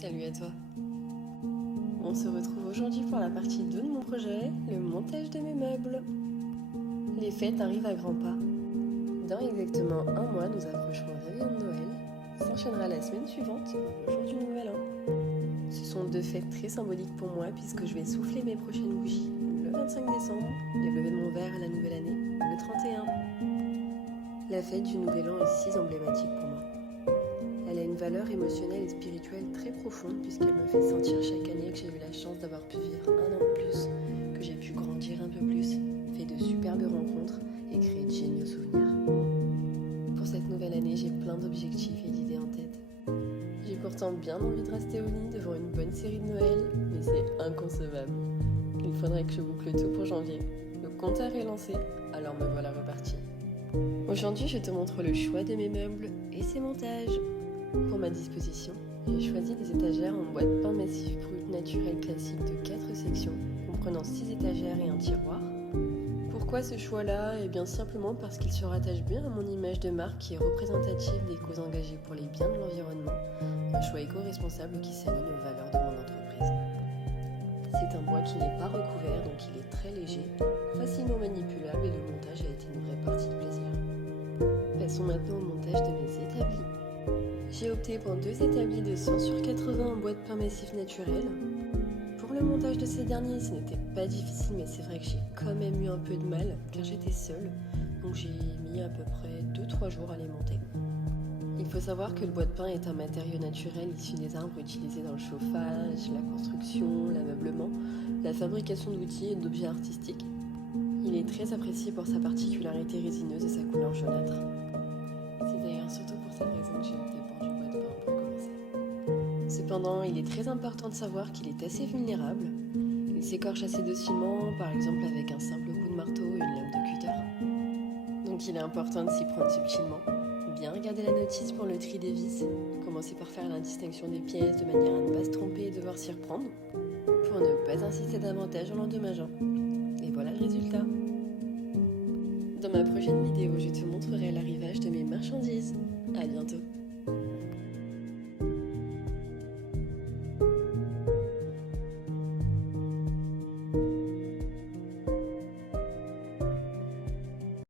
Salut à toi. On se retrouve aujourd'hui pour la partie 2 de mon projet, le montage de mes meubles. Les fêtes arrivent à grands pas. Dans exactement un mois, nous approcherons le réveillon de Noël. S'enchaînera la semaine suivante, le jour du Nouvel An. Ce sont deux fêtes très symboliques pour moi puisque je vais souffler mes prochaines bougies le 25 décembre et lever mon verre à la nouvelle année le 31. La fête du Nouvel An est si emblématique pour moi. Elle a une valeur émotionnelle et spirituelle très profonde puisqu'elle me fait sentir chaque année que j'ai eu la chance d'avoir pu vivre un an de plus, que j'ai pu grandir un peu plus, fait de superbes rencontres et créer de géniaux souvenirs. Pour cette nouvelle année, j'ai plein d'objectifs et d'idées en tête. J'ai pourtant bien envie de rester au lit devant une bonne série de Noël, mais c'est inconcevable. Il faudrait que je boucle tout pour janvier. Le compteur est lancé, alors me voilà reparti. Aujourd'hui, je te montre le choix de mes meubles et ses montages. Pour ma disposition, j'ai choisi des étagères en bois de pain massif brut naturel classique de 4 sections, comprenant 6 étagères et un tiroir. Pourquoi ce choix-là ? Eh bien simplement parce qu'il se rattache bien à mon image de marque qui est représentative des causes engagées pour les biens de l'environnement, un choix éco-responsable qui s'aligne aux valeurs de mon entreprise. C'est un bois qui n'est pas recouvert, donc il est très léger, facilement manipulable et le montage a été une vraie partie de plaisir. Passons maintenant au montage de mes établis. J'ai opté pour 2 établis de 100 sur 80 en bois de pain massif naturel. Pour le montage de ces derniers, ce n'était pas difficile, mais c'est vrai que j'ai quand même eu un peu de mal car j'étais seule, donc j'ai mis à peu près 2-3 jours à les monter. Il faut savoir que le bois de pin est un matériau naturel issu des arbres utilisés dans le chauffage, la construction, l'ameublement, la fabrication d'outils et d'objets artistiques. Il est très apprécié pour sa particularité résineuse et sa couleur jaunâtre. C'est d'ailleurs surtout pour cette raison que j'ai opté pour du bois de pin pour commencer. Cependant, il est très important de savoir qu'il est assez vulnérable. Il s'écorche assez docilement, par exemple avec un simple coup de marteau ou une lame de cutter. Donc il est important de s'y prendre subtilement. Bien regarder la notice pour le tri des vis. Commencer par faire la distinction des pièces de manière à ne pas se tromper et devoir s'y reprendre, pour ne pas insister davantage en l'endommageant. Et voilà le résultat. Dans ma prochaine vidéo, je te montrerai l'arrivage de mes marchandises. À bientôt.